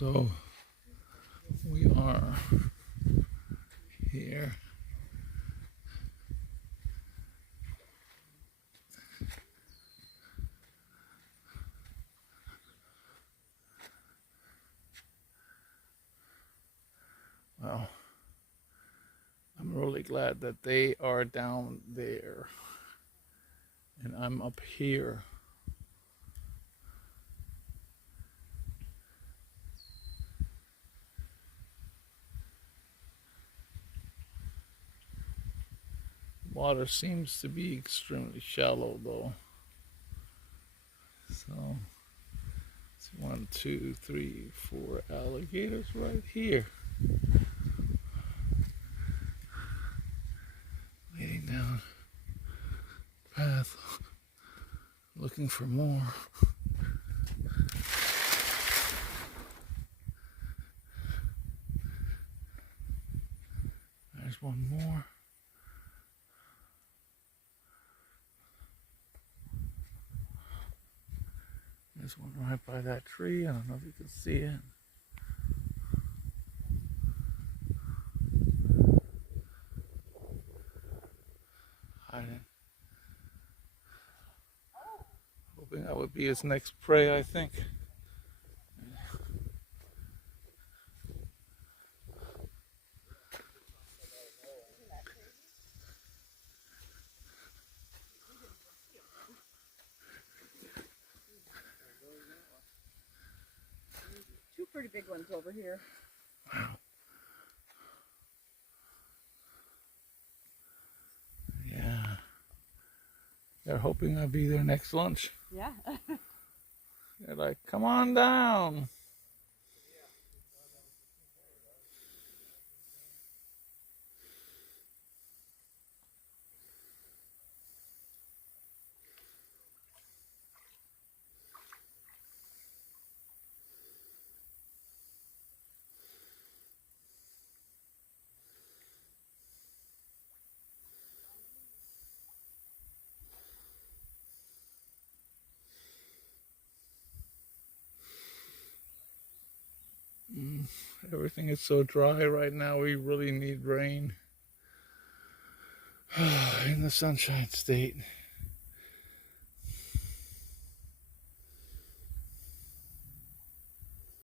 So we are here. Well, I'm really glad that they are down there and I'm up here. Water seems to be extremely shallow though. So it's 1, 2, 3, 4 alligators right here. Leading down the path, looking for more. There's one more. There's one right by that tree. I don't know if you can see it. Hiding. Hoping that would be his next prey, I think. Two pretty big ones over here. Wow. Yeah. They're hoping I'll be their next lunch. Yeah. They're like, come on down. Everything is so dry right now. We really need rain in the Sunshine State.